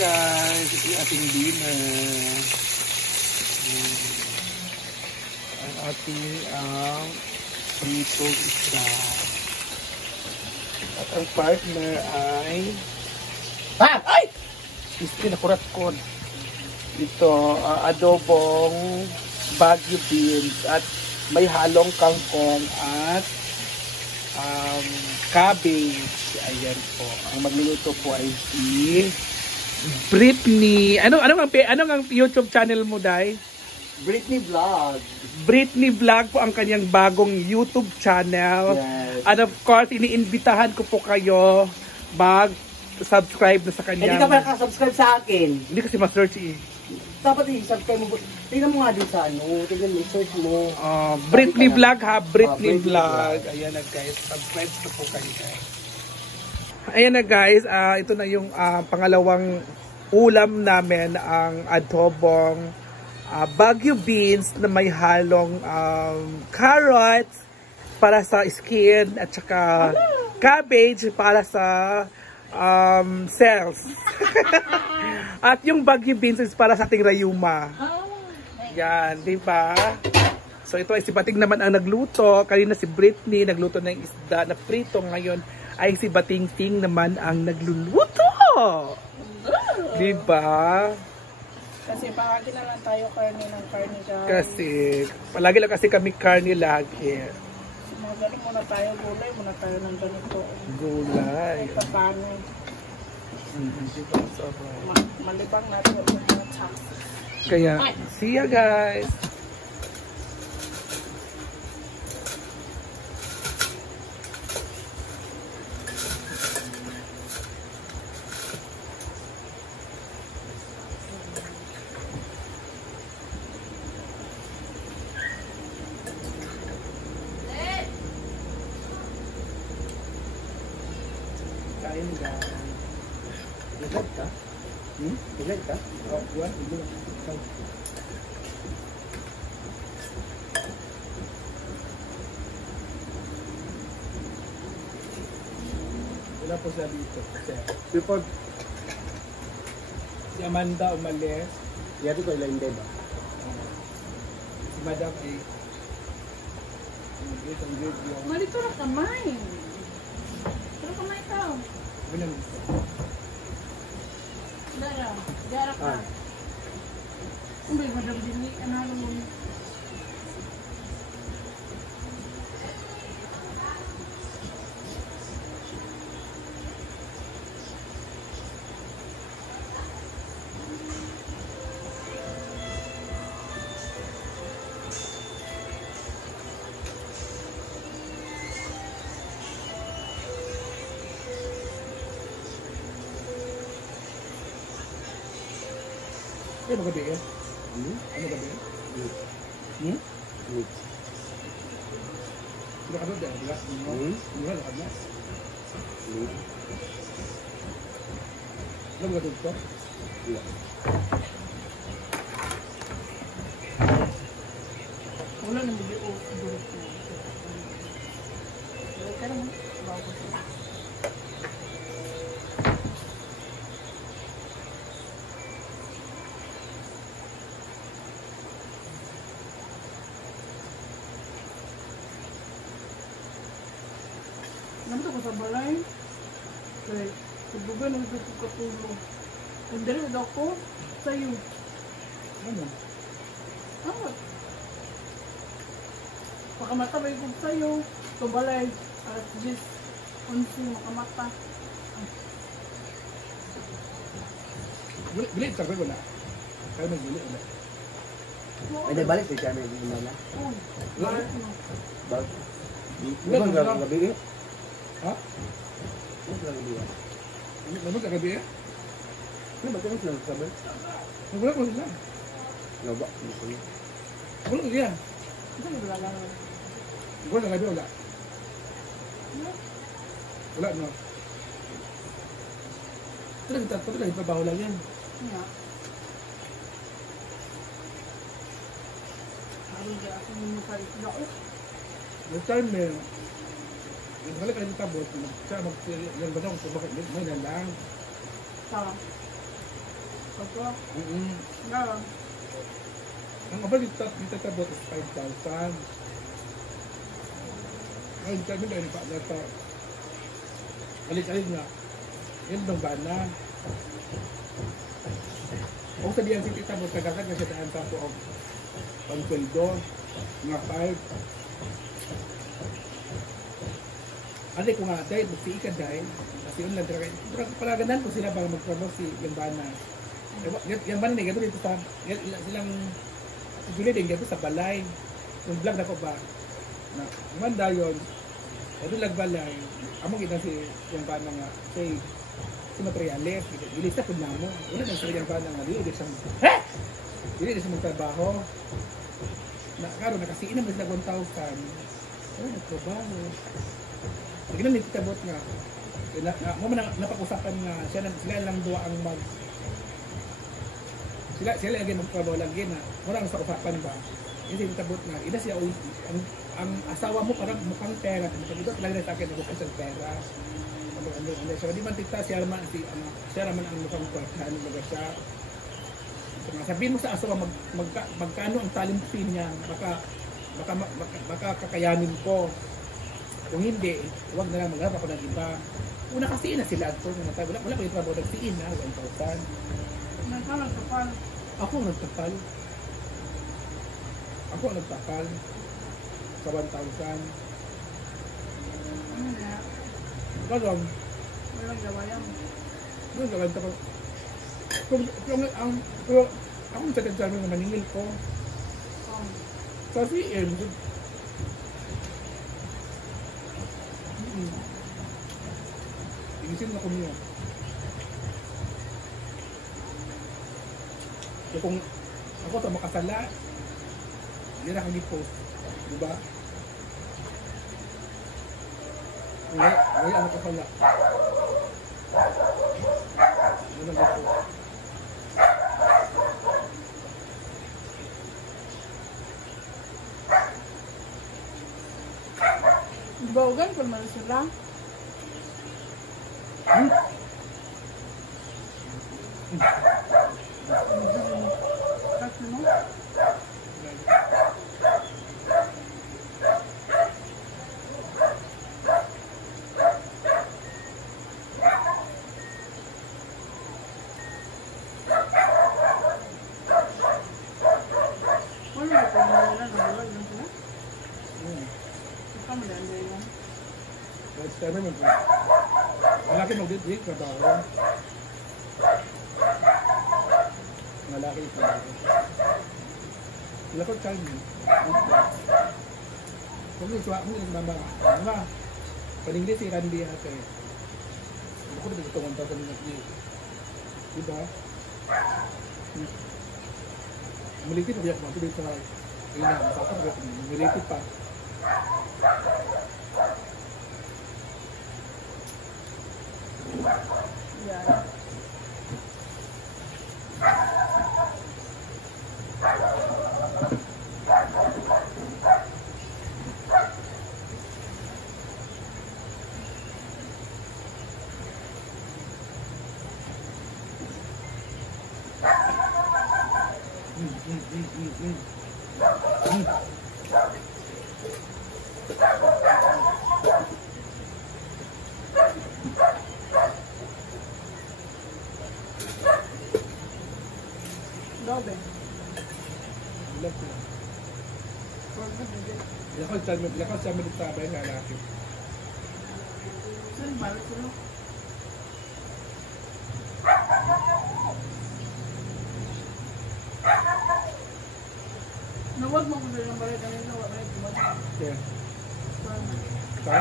guys, ito yung ating dinner. Ang ating pritong isda. At ang partner ay ay! Iski, nakurat ko. Ito, adobong Baguio beans at may halong kangkong at cabbage. Ayan po. Ang magluluto po ay si Britney. Ano ang YouTube channel mo, Day? Britney Vlog. Britney Vlog po ang kanyang bagong YouTube channel. Yes. And of course, iniimbitahan ko po kayo mag-subscribe na sa kanyang... Hindi ka pa nakasubscribe sa akin. Hindi kasi ma-search eh. Dapat i-subscribe mo. Tingnan mo nga din sa tingnan mo, search mo. Britney Vlog ha, Britney Britney Vlog. Ayan na guys, subscribe na po kayo guys. Ayan na guys, ito na yung pangalawang ulam namin, ang adobong Baguio beans na may halong carrots para sa skin at saka cabbage para sa cells. At yung Baguio beans is para sa ating rayuma. Yan, di ba? So ito ay si Bating naman ang nagluto. Kanina si Britney nagluto ng isda na prito. Ngayon ay si Bating Ting naman ang nagluluto. Di ba? Kasi palagi na lang tayo karne ng karne dyan. Kasi palagi lang kasi kami karne lagi. Magaling muna tayo, gulay muna tayo ng ganito. Gulay. Ito paano. Diba? Malibang natin yung mga taxes. Kaya, see ya guys! Kain guys! Ilag ka? Ilag ka? Oh, buwan, ilag. Wala po siya dito. Kasi before si Amanda umalis, Yati ko ilang ba? si Madam ay ang video. Malito na kamay. Pero kamay ka. Bilang dito. Dara. Dara ka. Kung ba'y Madam Dini, analo mo. Ano gabi eh? Ano gabi eh? Sudah ka doon dahil last mo? Mura na ka na? Alam ka doon ito? Wala na bili o durot mo. Wala ka naman. Bago ko siya. Naman ako sa balay. Kaya, tubugan ang ito katulong. Kung dali na ako, sa'yo. Ano? Ah. Makamata ba yung sa'yo? Ito balay. Alas 10. 11 makamata. Bili ito ka wala. Kaya magbili wala. Ay, di balik siya na yung nila. Oo. Wala? Bag. Wala, Ano wala. ang gabi? Ha? Ano ang gabi? Ano ka gabi eh? Ano ba ito ang sabi? Wala ko sila. Ano ba? Ano ba? Wala ko yan. Ito na wala lang. Wala gabi wala. Wala no. Tapi lagi trabaho lang yan. Nga. Ano ba ako mo sa isla? Yung time eh, yung balik ka yung tabot, siya mag-yan ba daw, bakit may lang. Sa ko. Mm-hmm. Nga. Ang abal dito tabot is 5,000. Ay, sabi ba yun pa na ito? Alit-alit nga. Yan bang bana? O sa diyan si tita mo, tagakat na siya daan sa po ang pang-sweldo. Mga 5. Ate ko nga, dahil magti ka dahil. Kasi yun lang talaga. Palaganan ko sila bang mag-promote si yung bana. Yung bana na gano'n dito sa, silang, Julie din gano'n sa balay. Yung vlog na ko ba? Na, manda yun. Ito lang balay. Among ito si yung bana nga, say, si materialis. Bilis na po na mo. Wala nang sila yung bana nga, dili din siyang, dili din siyang magtrabaho. Karoon, nakasiin naman sila 1,000. Oh, nagtrabaho. Ganun din kitabot nga. Mo man napag-usapan nga sila lang duwa ang sila lagi magtrabaho lagi na wala sa usapan ba. Hindi kitabot nga ina siya ang asawa mo parang mukhang pera. Ito talaga sa akin nagbukas ng pera. Ano siya di man tita siya naman ang mukhang pera baga siya. Sabihin mo sa asawa magkano ang talent fee niya baka kakayanin ko. Kung hindi, huwag na lang maghanap ako ng iba. Una kasi na sila ito. Wala ko yung trabaho nagsiin na, 1,000. Nagkapal. Ako ang nagtapal. Sa 1,000. Ano na? Walang Gawayang. Doon gawin tapal. Pero ako sa kagsabi na maningil ko. Sa CM, isin na ko niya. So kung ako ito makasala, hindi na kami post. Diba? Ngayon ang makasala. Ano na ito? Dibawagan kung man sila. Malaki mag-date trabaho. Malaki trabaho. Sila ko Chinese. Kung yung mama, paningli si Randy ate. Ako na ito 1,000 minutes niya. Diba? Mulitid na biyak mga tuloy sa ayun na, masakot mulitid pa. Yeah. Dobe. Lakad sa mga sabay nga laki. Saan balik ko? Nawag mo kung yung balik kanina, nawag na yung Yeah. Ito?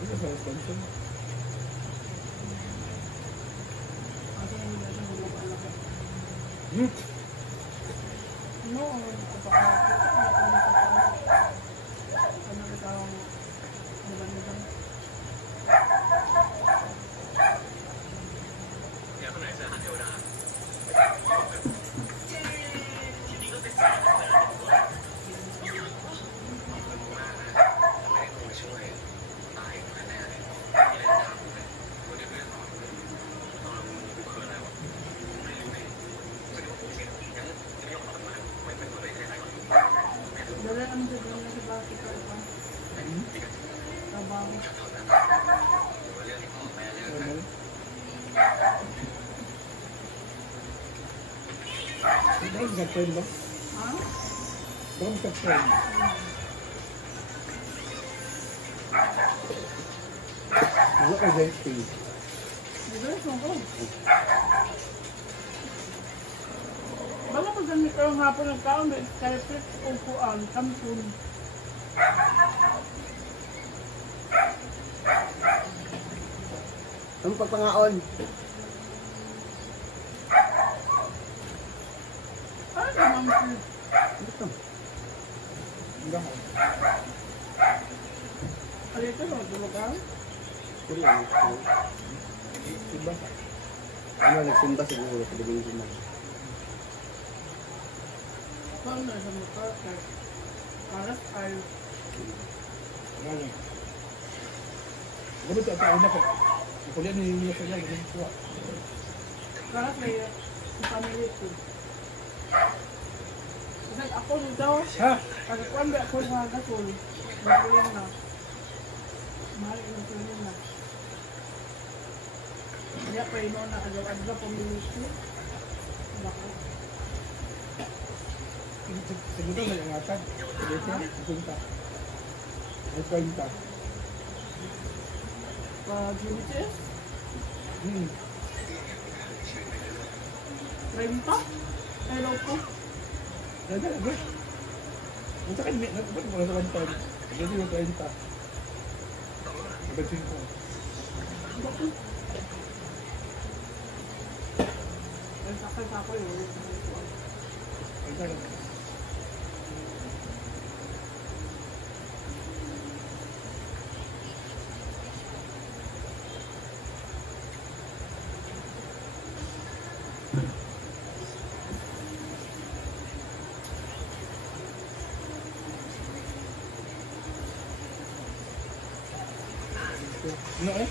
Ano sa responsion? No, ano ito ang Bakit sa friend ba? Ha? Bakit sa friend? Ano ka guys? Nag-dress mo ko. Baka pag gamit ko yung hapon ng taon, may kalipit o kuan, kampun. Ang pagpangaon. Ano naman po? Ito. Hanggang ako. Ano ito, tulog ka? Kuri lang. Diba? Ano, nagsimba siguro sa dibing din lang. Paano na sa mukha? Paras ay Ano? Gabit sa taon ako. Kulian ni niya sa yan. Ganun ko. paras may sa family ko. Kasi ako daw, Ha? pagkakuan ba ako sa gasol, magulin na. Mahal yung tulin na. Kaya pa yun na agaw-agaw pamilya ko. Bako. Siguro may angatan. Dito, pupunta. May kwenta. Pag-UTS, Hmm. renta, hello po. Dada, dada. Ang sa kanya, ba't mo sa kwenta? Dito yung kwenta. Ibasin ko. Bako. Ay, sakay yun. Ay, dada. Ano eh?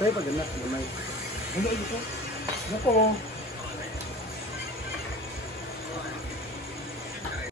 Sa'yo pag ganap, gamay. Ano ito? Nako.